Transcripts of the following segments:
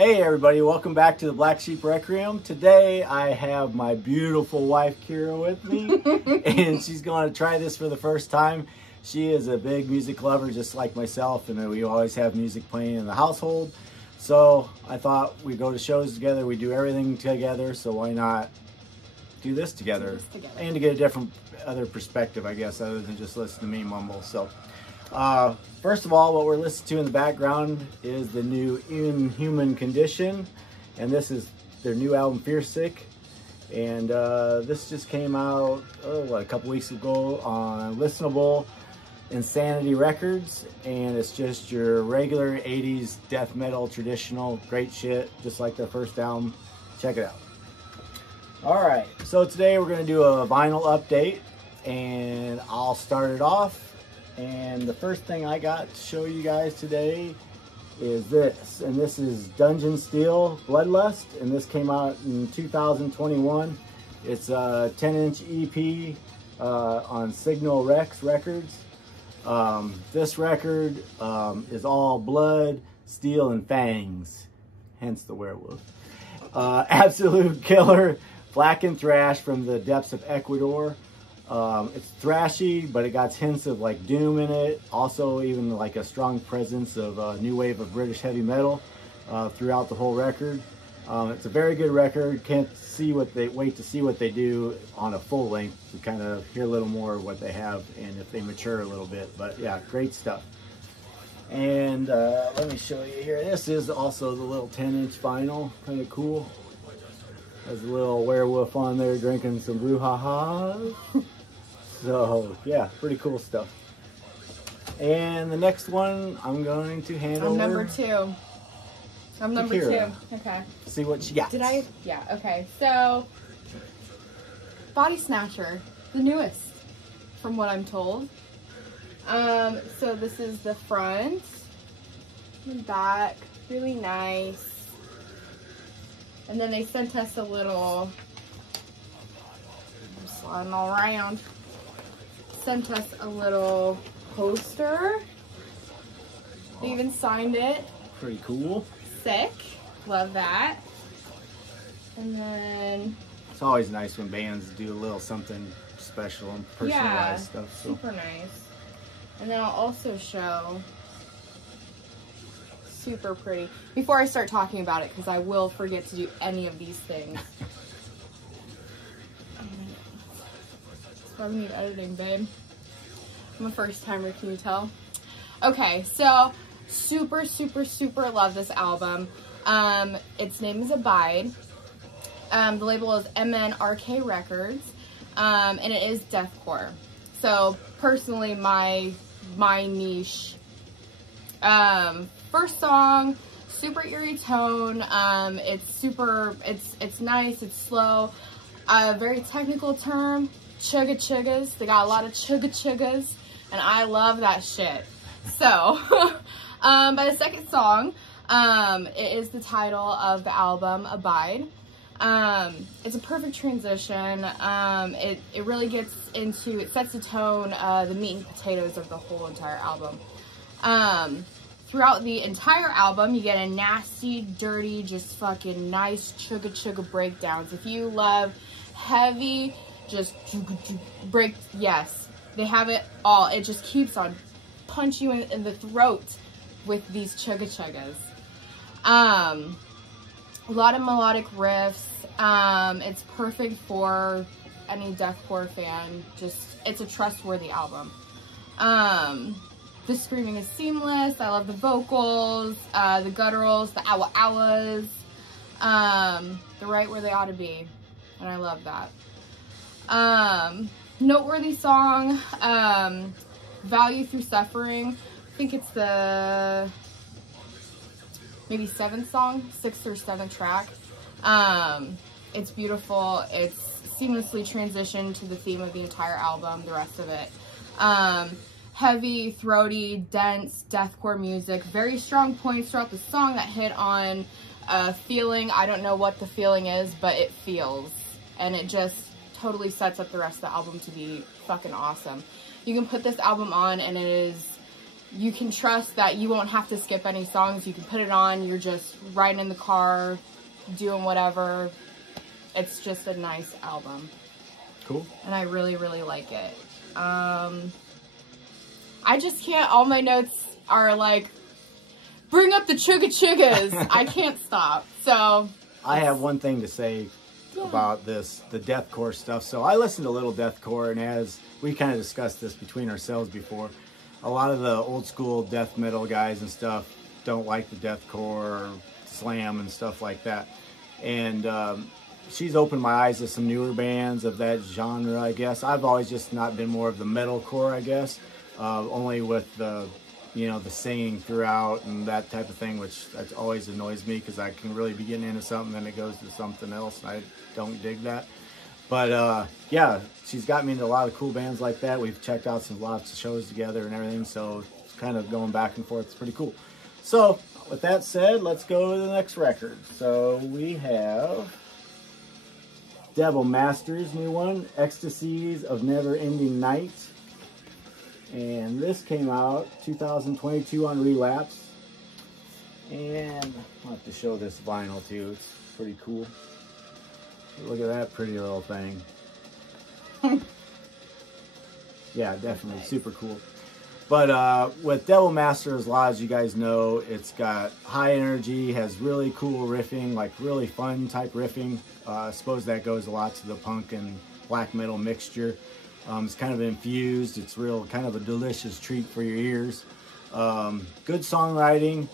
Hey everybody, welcome back to the Black Sheep Requiem. Today I have my beautiful wife Kira with me and she's going to try this for the first time. She is a big music lover just like myself, and we always have music playing in the household. So I thought we'd go to shows together, we do everything together, so why not do this together? And to get a different other perspective, I guess, other than just listen to me mumble. So first of all, what we're listening to in the background is the new Inhuman Condition, and this is their new album Fear Sick, and this just came out a couple weeks ago on Listenable Insanity Records, and it's just your regular 80s death metal traditional great shit, just like their first album. Check it out. All right, so today we're going to do a vinyl update, and I'll start it off. And the first thing I got to show you guys today is this, and this is Dungeon Steel Bloodlust, and this came out in 2021. It's a 10-inch EP on Signal Rex Records. This record is all blood, steel, and fangs, hence the werewolf. Absolute killer, blackened thrash from the depths of Ecuador. It's thrashy, but it got hints of like doom in it. Also, even like a strong presence of a new wave of British heavy metal throughout the whole record. It's a very good record. Can't wait to see what they do on a full length to kind of hear a little more of what they have and if they mature a little bit. But yeah, great stuff. And let me show you here. This is also the little 10-inch vinyl, kind of cool. There's a little werewolf on there drinking some brouhaha. So yeah, pretty cool stuff. And the next one I'm going to hand over. Number two. I'm number Kira. two. Okay. See what she got. Did I? Yeah, okay. So, Body Snatcher, the newest, from what I'm told. So this is the front and back, really nice. And then they sent us a little, I'm sliding all around, sent us a little poster. They even signed it. Pretty cool. Sick. Love that. And then it's always nice when bands do a little something special and personalized stuff. So. Super nice. And then I'll also show, super pretty, before I start talking about it, because I will forget to do any of these things. That's why we need editing, babe. I'm a first timer, can you tell? Okay, so super, super, super love this album. Its name is Abide. The label is MNRK Records, and it is deathcore. So personally, my niche. First song, super eerie tone. It's nice, it's slow. Very technical term, chugga chuggas. They got a lot of chugga chuggas, and I love that shit. So, by the second song, it is the title of the album, Abide. It's a perfect transition. It really gets into, it sets the tone, the meat and potatoes of the whole entire album. Throughout the entire album, you get a nasty, dirty, just fucking nice chugga chugga breakdowns. If you love heavy, just break, yes, they have it all. It just keeps on punching you in the throat with these chugga chuggas. A lot of melodic riffs. It's perfect for any deathcore fan. Just, it's a trustworthy album. The screaming is seamless. I love the vocals, the gutturals, the awa-awas. They're right where they ought to be, and I love that. Noteworthy song, Value Through Suffering. I think it's the maybe 7th song, 6th or 7th track. It's beautiful. It's seamlessly transitioned to the theme of the entire album, the rest of it. Heavy, throaty, dense, deathcore music. Very strong points throughout the song that hit on feeling. I don't know what the feeling is, but it feels. And it just totally sets up the rest of the album to be fucking awesome. You can put this album on and it is you can trust that you won't have to skip any songs. You can put it on, you're just riding in the car, doing whatever. It's just a nice album. Cool. And I really, really like it. I just can't, all my notes are like, bring up the chugga chuggas. I can't stop. So I have one thing to say about this, the deathcore stuff. So I listened to a little deathcore, and as we kind of discussed this between ourselves before, a lot of the old school death metal guys and stuff don't like the deathcore or slam and stuff like that. And she's opened my eyes to some newer bands of that genre, I guess. I've always just not been more of the metalcore, I guess. Only with the, you know, the singing throughout and that type of thing, which that always annoys me because I can really be getting into something and then it goes to something else, and I don't dig that. But yeah, she's got me into a lot of cool bands like that. We've checked out lots of shows together and everything, so it's kind of going back and forth. It's pretty cool. So with that said, let's go to the next record. So we have Devil Masters, new one, Ecstasies of Never Ending Night. And this came out 2022 on Relapse. And I'll have to show this vinyl too. It's pretty cool. Look at that pretty little thing. Yeah, definitely super cool. But with Devil Masters, a lot, as you guys know, it's got high energy, has really cool riffing, like really fun type riffing. I suppose that goes a lot to the punk and black metal mixture. It's kind of infused. It's real kind of a delicious treat for your ears. Good songwriting.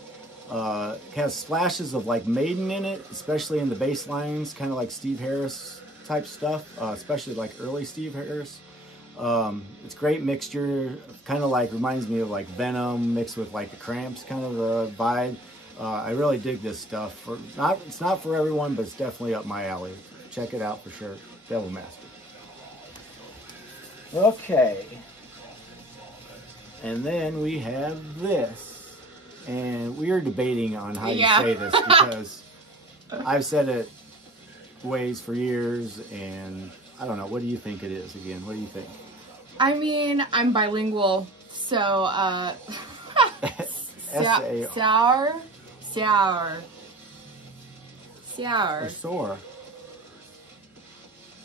Has splashes of like Maiden in it, especially in the bass lines, kind of like Steve Harris type stuff, especially like early Steve Harris. It's great mixture, kind of like reminds me of like Venom mixed with like the Cramps kind of a vibe. I really dig this stuff. It's not for everyone, but it's definitely up my alley. Check it out for sure. Devil Master. Okay. And then we have this. And we are debating on how you say this because I've said it ways for years, and I don't know. What do you think it is again? What do you think? I mean, I'm bilingual, so sour. Or sour.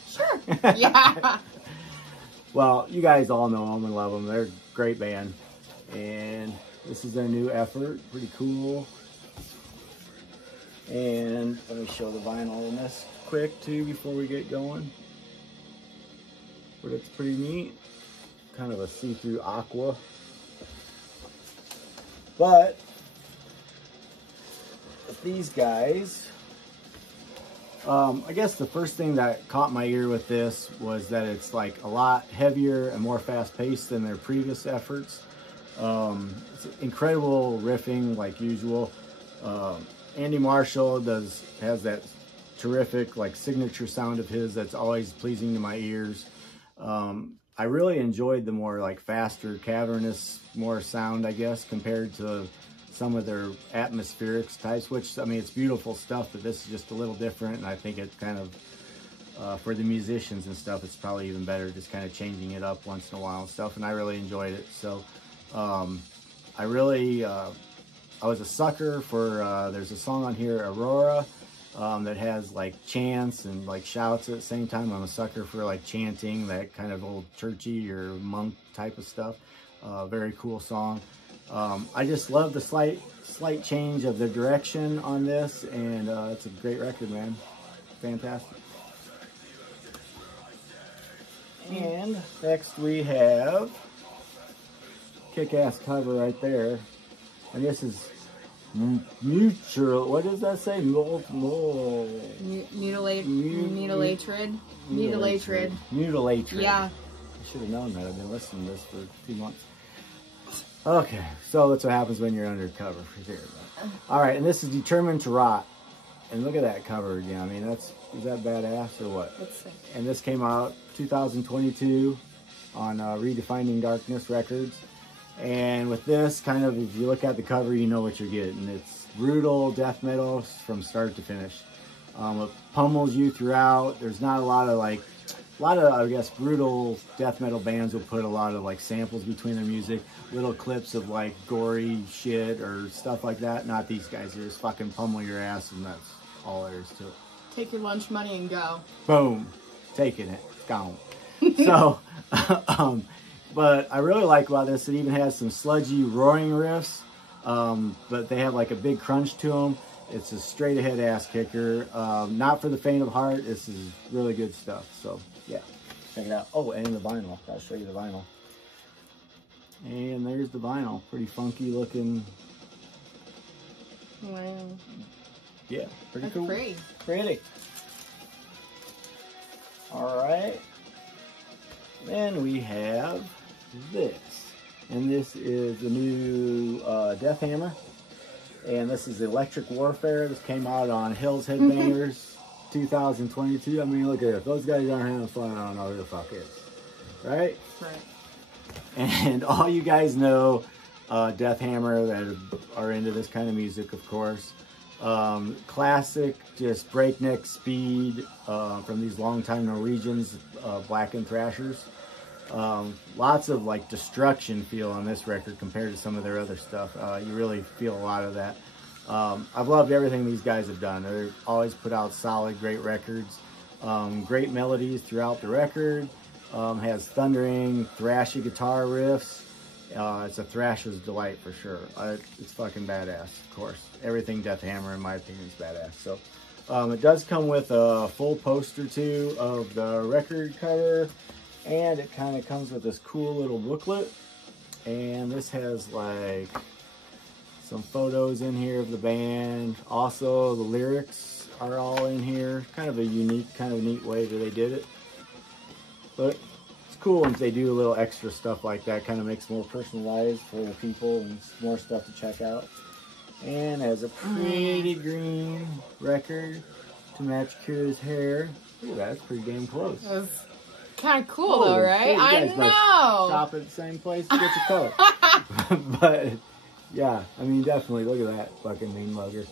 Sure. Yeah. Well, you guys all know them and love them. They're a great band. And this is their new effort. Pretty cool. And let me show the vinyl in this quick too before we get going. But it's pretty neat. Kind of a see-through aqua. But with these guys, I guess the first thing that caught my ear with this was that it's like a lot heavier and more fast-paced than their previous efforts. It's incredible riffing like usual. Andy Marshall has that terrific like signature sound of his that's always pleasing to my ears. I really enjoyed the more like faster, cavernous, more sound, I guess, compared to some of their atmospheric types, which, I mean, it's beautiful stuff, but this is just a little different, and I think it kind of, for the musicians and stuff, it's probably even better just kind of changing it up once in a while and stuff, and I really enjoyed it. So I was a sucker for, there's a song on here, Aurora, that has like chants and like shouts at the same time. I'm a sucker for like chanting, that kind of old churchy or monk type of stuff. Very cool song. I just love the slight change of the direction on this, and it's a great record, man. Fantastic. And next we have kick-ass cover right there, and this is Mutual, what does that say? Mutilated. Yeah. I should have known that. I've been listening to this for 2 months. Okay, so that's what happens when you're undercover. All right, and this is Determined to Rot. And look at that cover again. I mean, is that badass or what? That's sick. And this came out 2022 on Redefining Darkness Records. And with this, kind of, if you look at the cover, you know what you're getting. It's brutal death metal from start to finish. It pummels you throughout. There's not a lot of like a lot of, I guess, brutal death metal bands will put a lot of like samples between their music, little clips of like gory shit or stuff like that. Not these guys. They just fucking pummel your ass, and that's all there is to it. Take your lunch money and go. Boom, taking it, gone. So, but I really like about this. It even has some sludgy roaring riffs, but they have like a big crunch to them. It's a straight ahead ass kicker. Not for the faint of heart. This is really good stuff. So yeah, check it out. Oh, and the vinyl. I'll show you the vinyl. And there's the vinyl. Pretty funky looking. Wow. Yeah, pretty That's cool. Pretty. All right. Then we have this. And this is the new Death Hammer. And this is Electric Warfare. This came out on Hill's Headbangers 2022. I mean, look at it. If those guys aren't having fun, I don't know who the fuck is. Right? Right. And all you guys know Death Hammer that are into this kind of music, of course. Classic, just breakneck speed from these longtime Norwegians, blackened thrashers. Lots of like destruction feel on this record compared to some of their other stuff. You really feel a lot of that. I've loved everything these guys have done. They've always put out solid, great records. Great melodies throughout the record. Has thundering, thrashy guitar riffs. It's a thrasher's delight for sure. It's fucking badass, of course. Everything Death Hammer, in my opinion, is badass. So it does come with a full poster too of the record cover. And it kind of comes with this cool little booklet. And this has like some photos in here of the band. Also, the lyrics are all in here. Kind of a unique, kind of neat way that they did it. But it's cool when they do a little extra stuff like that. Kind of makes it more personalized for the people and more stuff to check out. And has a pretty green record to match Kira's hair. Look at that, it's pretty damn close. Kind of cool though, right? I know. Stop at the same place to get your coat. But yeah, I mean, definitely look at that fucking mean mugger.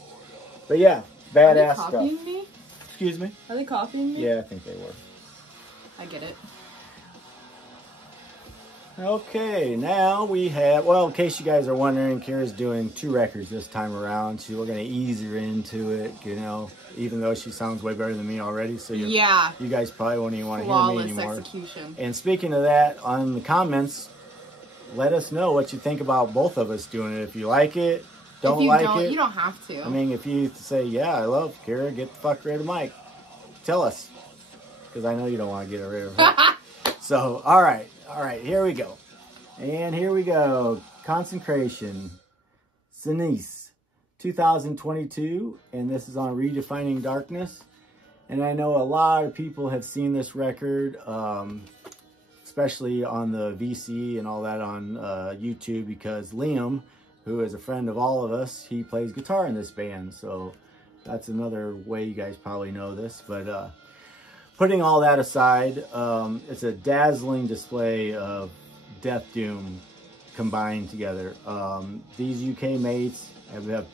But yeah, badass stuff. Are they copying me? Excuse me? Are they copying me? Yeah, I think they were. I get it. Okay, now we have, well, in case you guys are wondering, Kira's doing 2 records this time around. So we're going to ease her into it, you know, even though she sounds way better than me already. So you guys probably won't even want to hear me anymore. Execution. And speaking of that, on the comments, let us know what you think about both of us doing it. If you like it, don't like it. You don't have to. I mean, if you say, yeah, I love Kira, get the fuck rid of Mike. Tell us. Because I know you don't want to get rid of her. So, all right, here we go. And here we go. Consecration. Sinise. 2022. And this is on Redefining Darkness. And I know a lot of people have seen this record, especially on the VC and all that on YouTube, because Liam, who is a friend of all of us, he plays guitar in this band. So that's another way you guys probably know this. But putting all that aside, it's a dazzling display of death doom combined together. These UK mates have been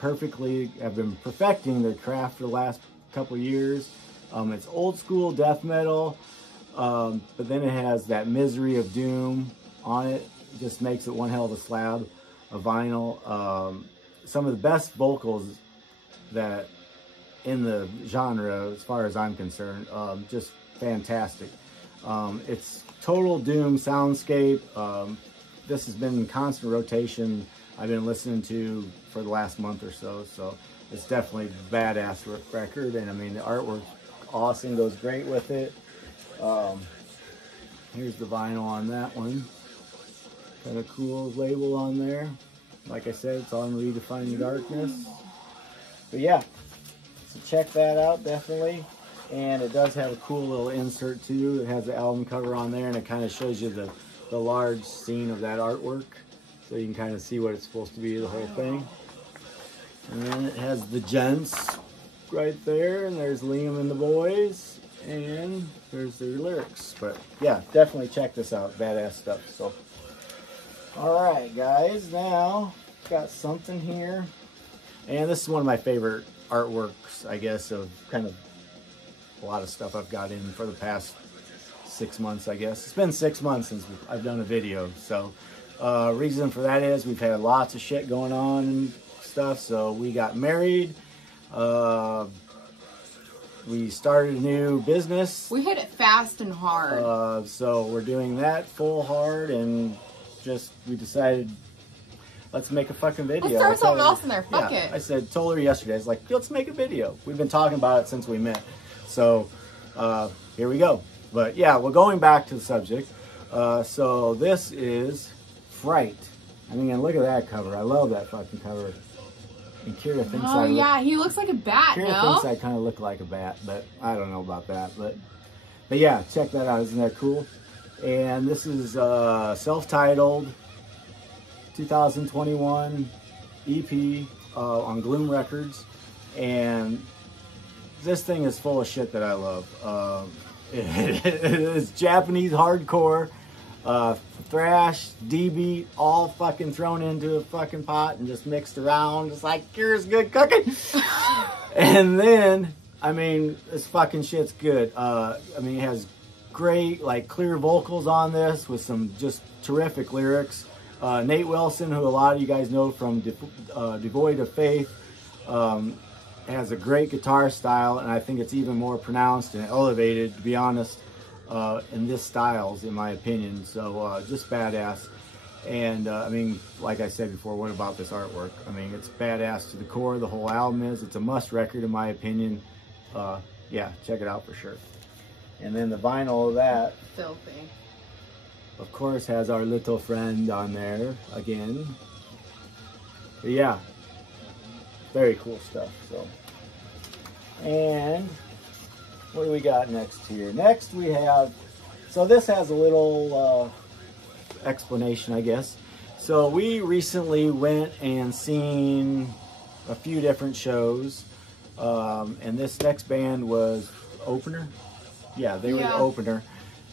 perfecting their craft for the last couple years. It's old school death metal, but then it has that misery of doom on it. It just makes it one hell of a slab of vinyl. Some of the best vocals that in the genre, as far as I'm concerned, just fantastic. It's total doom soundscape. This has been in constant rotation. I've been listening to for the last month or so. So it's definitely a badass record. And I mean, the artwork awesome, goes great with it. Here's the vinyl on that one. Kind of cool label on there. Like I said, it's on Redefining Darkness. But yeah, so check that out definitely. And it does have a cool little insert too. It has the album cover on there, and it kind of shows you the large scene of that artwork. So you can kind of see what it's supposed to be, the whole thing. And then it has the gents right there, and there's Liam and the boys, and there's their lyrics. But yeah, definitely check this out. Badass stuff. So, all right, guys, now got something here. And this is one of my favorite artworks, I guess, of kind of a lot of stuff I've got in for the past 6 months, I guess. It's been 6 months since I've done a video. So reason for that is we've had lots of shit going on and stuff. So we got married. We started a new business. We hit it fast and hard. So we're doing that full hard, and we decided, let's make a fucking video. Let's throw something else in there. Fuck it. I told her yesterday, I was like, let's make a video. We've been talking about it since we met. So here we go. But yeah, we're going back to the subject. So this is Fright. I mean, look at that cover. I love that fucking cover. And Kira thinks he looks like a bat, Kira thinks I kind of look like a bat, but I don't know about that. But yeah, check that out. Isn't that cool? And this is self-titled 2021 EP on Gloom Records. And this thing is full of shit that I love. It is Japanese hardcore, thrash, D-beat, all fucking thrown into a fucking pot and just mixed around, just like Kira's good cooking. And then, I mean, this fucking shit's good. I mean, it has great, like, clear vocals on this with some just terrific lyrics. Nate Wilson, who a lot of you guys know from Devoid of Faith, has a great guitar style, and I think it's even more pronounced and elevated, to be honest, in this styles, in my opinion. So just badass. And I mean, like I said before, what about this artwork? I mean, it's badass to the core. The whole album is. It's a must record, in my opinion. Yeah, check it out for sure. And then the vinyl of that, filthy, of course, has our little friend on there again. But yeah, very cool stuff. So, and what do we got next here? Next we have, so this has a little explanation, I guess. So we recently went and seen a few different shows, and this next band was Opener. Yeah, they were the opener,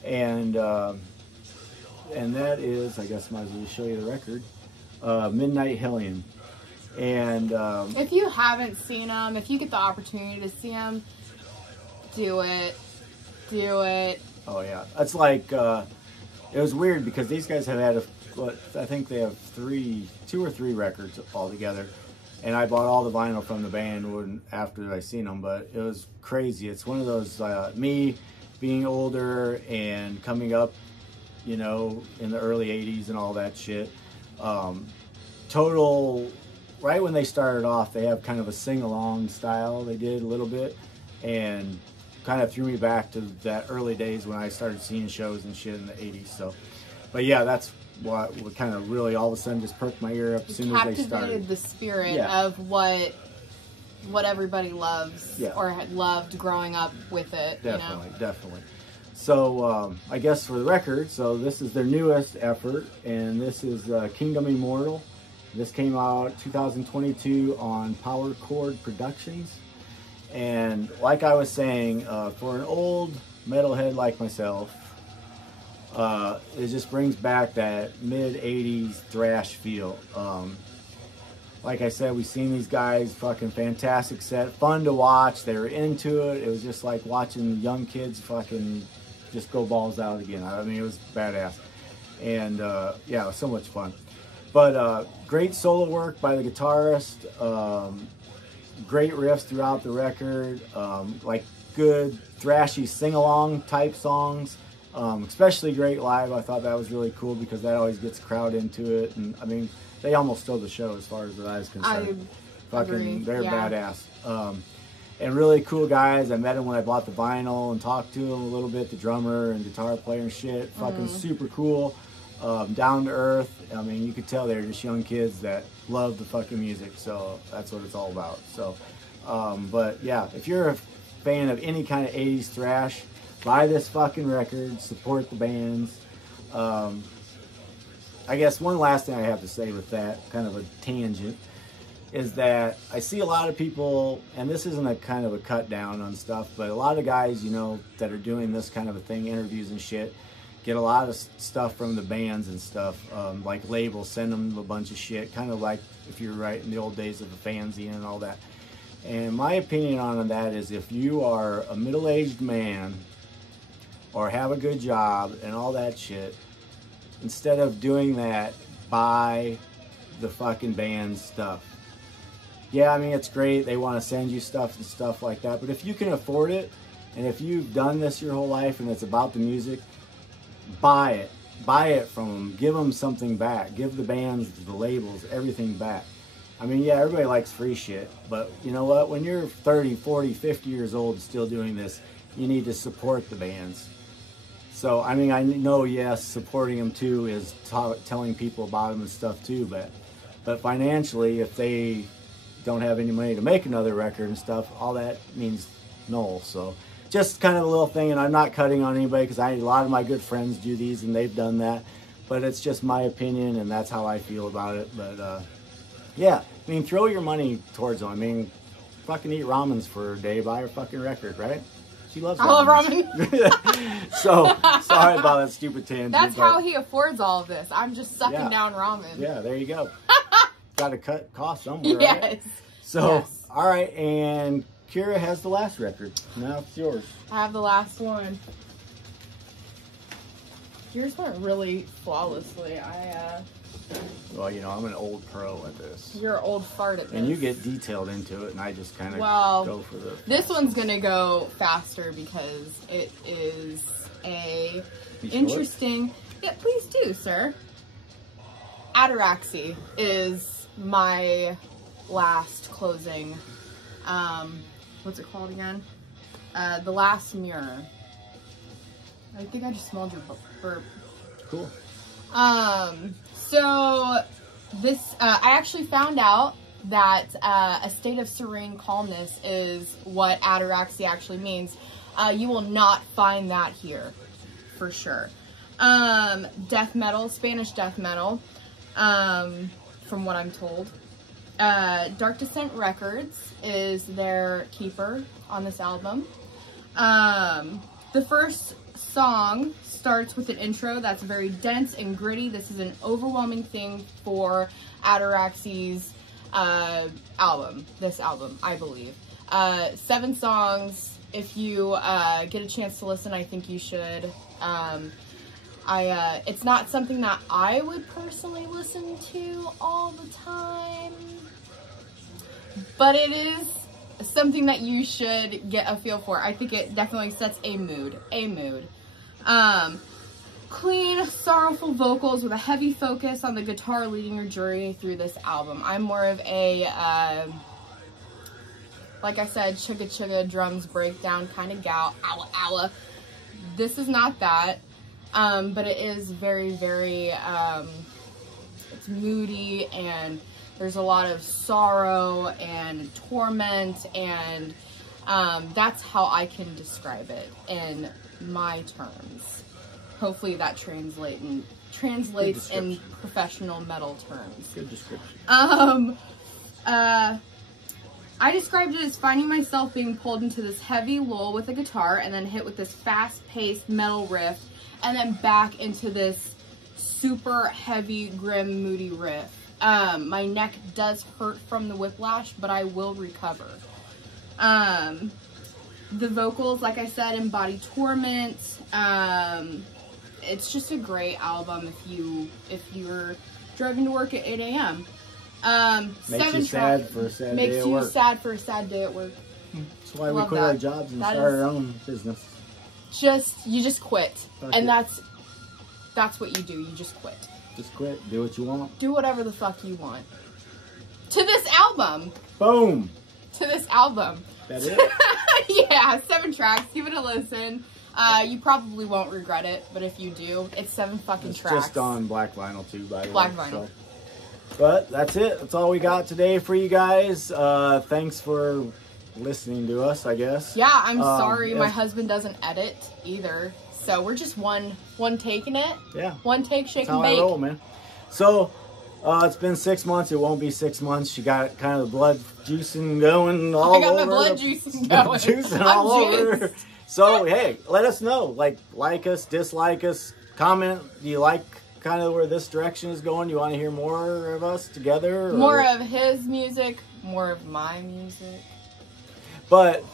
and that is, I guess, might as well show you the record, Midnight Hellion. And if you haven't seen them, if you get the opportunity to see them, do it. Oh yeah, it's like it was weird because these guys have had I think they have 2 or 3 records altogether, and I bought all the vinyl from the band after I seen them. But it was crazy. It's one of those me being older and coming up, you know, in the early '80s and all that shit. Total. Right when they started off, they have kind of a sing-along style they did a little bit, and kind of threw me back to that early days when I started seeing shows and shit in the 80s. So, but yeah, that's what kind of really all of a sudden just perked my ear up as soon as they started. Captivated the spirit of what everybody loves or had loved growing up with it. Definitely, definitely. So I guess for the record, so this is their newest effort, and this is Kingdom Immortal. This came out 2022 on Power Chord Productions. And like I was saying, for an old metalhead like myself, it just brings back that mid-80s thrash feel. Like I said, we've seen these guys, fucking fantastic set, fun to watch. They were into it. It was just like watching young kids fucking just go balls out again. I mean, it was badass. And yeah, it was so much fun. But great solo work by the guitarist, great riffs throughout the record, like good thrashy sing-along type songs, especially great live. I thought that was really cool because that always gets the crowd into it. And I mean, they almost stole the show as far as I was concerned. They're badass. And really cool guys. I met him when I bought the vinyl and talked to him a little bit, the drummer and guitar player and shit. Fucking super cool. Down to earth. I mean, you could tell they're just young kids that love the fucking music, so that's what it's all about. So, but yeah, if you're a fan of any kind of 80s thrash, buy this fucking record, support the bands. I guess one last thing I have to say with that, kind of a tangent, is that I see a lot of people, and this isn't a kind of a cut down on stuff, but a lot of guys, you know, that are doing this kind of a thing, interviews and shit, get a lot of stuff from the bands and stuff, like labels, send them a bunch of shit, kind of like if you're right in the old days of the fanzine and all that. And my opinion on that is if you are a middle-aged man or have a good job and all that shit. Instead of doing that, buy the fucking band's stuff. Yeah, I mean, it's great. They want to send you stuff and stuff like that. But if you can afford it, and if you've done this your whole life and it's about the music, buy it. Buy it from them. Give them something back. Give the bands, the labels, everything back. I mean, yeah, everybody likes free shit. But you know what? When you're 30, 40, 50 years old still doing this, you need to support the bands. So, I mean, I know, yes, supporting them too is telling people about them and stuff too. But financially, if they don't have any money to make another record and stuff, all that means null. So just kind of a little thing, and I'm not cutting on anybody because a lot of my good friends do these and they've done that, but it's just my opinion and that's how I feel about it. But yeah, I mean, throw your money towards them. I mean, fucking eat ramens for a day, buy her fucking record, right? She loves ramen. I love ramen. So sorry about that stupid tangent. That's how he affords all of this. I'm just sucking down ramen. Yeah, there you go. Got to cut costs somewhere, yes. Right? So, yes. All right, and Kira has the last record. Now it's yours. I have the last one. Yours went really flawlessly. Well, you know, I'm an old pro at this. You're an old fart at this. And you get detailed into it, and I just kind of go for the... This one's going to go faster because it is a interesting... Yeah, please do, sir. Ataraxy is my last closing. What's it called again? The Last Mirror. I think I just smelled your burp. Cool. So this, I actually found out that a state of serene calmness is what ataraxy actually means. You will not find that here, for sure. Death metal, Spanish death metal, from what I'm told. Dark Descent Records is their keeper on this album. The first song starts with an intro that's very dense and gritty. This is an overwhelming thing for Ataraxy's album, this album, I believe. 7 songs. If you get a chance to listen, I think you should. It's not something that I would personally listen to all the time, but it is something that you should get a feel for. I think it definitely sets a mood. Clean, sorrowful vocals with a heavy focus on the guitar leading your journey through this album. I'm more of a, like I said, chugga chugga drums breakdown kind of gal. Owa owa. This is not that, but it is very, very, it's moody, and there's a lot of sorrow and torment, and that's how I can describe it in my terms. Hopefully that translates in professional metal terms. Good description. I described it as finding myself being pulled into this heavy lull with a guitar and then hit with this fast-paced metal riff and then back into this super heavy, grim, moody riff. My neck does hurt from the whiplash, but I will recover. The vocals, like I said, embody torment. It's just a great album if you're driving to work at 8 a.m. Makes you sad for a sad day at work. Makes you sad for a sad day at work. That's why we quit our jobs and start our own business. You just quit. And that's what you do. You just quit. Just quit. Do what you want. Do whatever the fuck you want. To this album. Boom. To this album. That it? Yeah, 7 tracks. Give it a listen. You probably won't regret it, but if you do, it's 7 fucking tracks. It's just on black vinyl too, by the way. Black vinyl. So. But that's it. That's all we got today for you guys. Thanks for listening to us, I guess. Yeah, I'm sorry my husband doesn't edit either. So we're just one taking it. Yeah. One take, shake and bake. That's how I roll, man. So it's been 6 months. It won't be 6 months. You got kind of the blood juicing going all over. I got my blood juicing going. Juicing all over. So hey, let us know. Like us, dislike us, comment. Do you like kind of where this direction is going? You want to hear more of us together? Or? More of his music, more of my music. But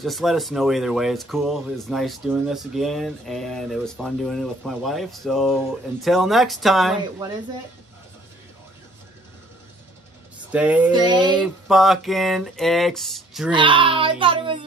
just let us know either way. It's cool. It's nice doing this again, and it was fun doing it with my wife. So until next time. Wait, what is it? Stay fucking extreme. Ah, I thought it was